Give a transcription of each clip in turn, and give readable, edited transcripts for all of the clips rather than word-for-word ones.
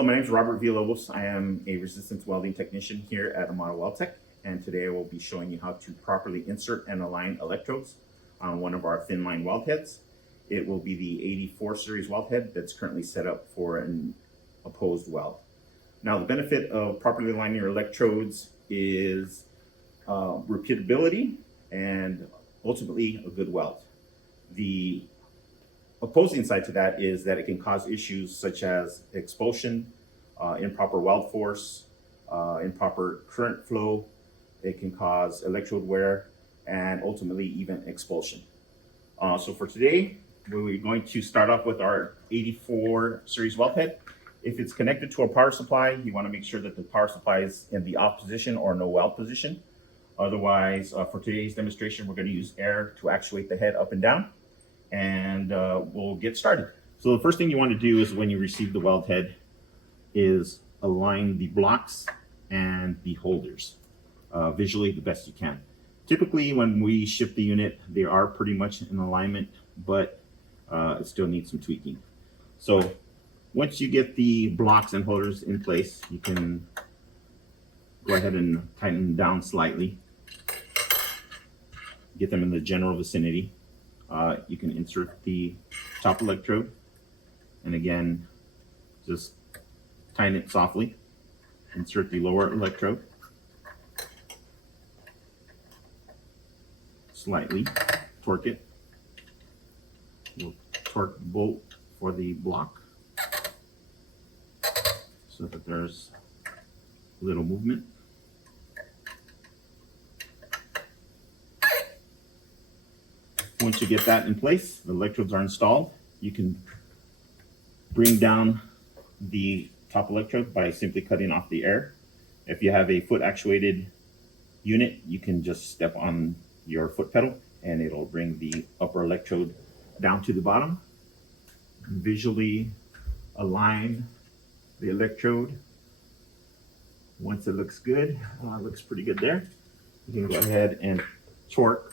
Hello, my name is Robert Villalobos. I am a resistance welding technician here at AMADA WELD, and today I will be showing you how to properly insert and align electrodes on one of our thin line weld heads. It will be the 84 series weld head that's currently set up for an opposed weld. Now, the benefit of properly aligning your electrodes is repeatability and ultimately a good weld. The opposing side to that is that it can cause issues such as expulsion, improper weld force, improper current flow. It can cause electrode wear and ultimately even expulsion. So for today, we're going to start off with our 84 series weld head. If it's connected to a power supply, you want to make sure that the power supply is in the off position or no weld position. Otherwise, for today's demonstration, we're going to use air to actuate the head up and down, and we'll get started. So the first thing you want to do is when you receive the weld head is align the blocks and the holders visually the best you can. Typically when we ship the unit, they are pretty much in alignment, but it still needs some tweaking. So once you get the blocks and holders in place, you can go ahead and tighten them down slightly, get them in the general vicinity. You can insert the top electrode, and again, just tighten it softly. Insert the lower electrode, slightly torque it. We'll torque the bolt for the block so that there's a little movement. Once you get that in place, the electrodes are installed. You can bring down the top electrode by simply cutting off the air. If you have a foot actuated unit, you can just step on your foot pedal and it'll bring the upper electrode down to the bottom. Visually align the electrode. Once it looks good, looks pretty good there, you can go ahead and torque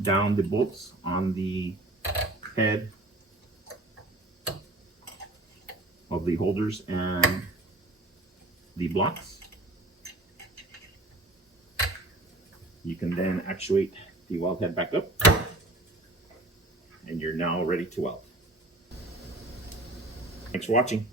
down the bolts on the head of the holders and the blocks. You can then actuate the weld head back up, and you're now ready to weld. Thanks for watching.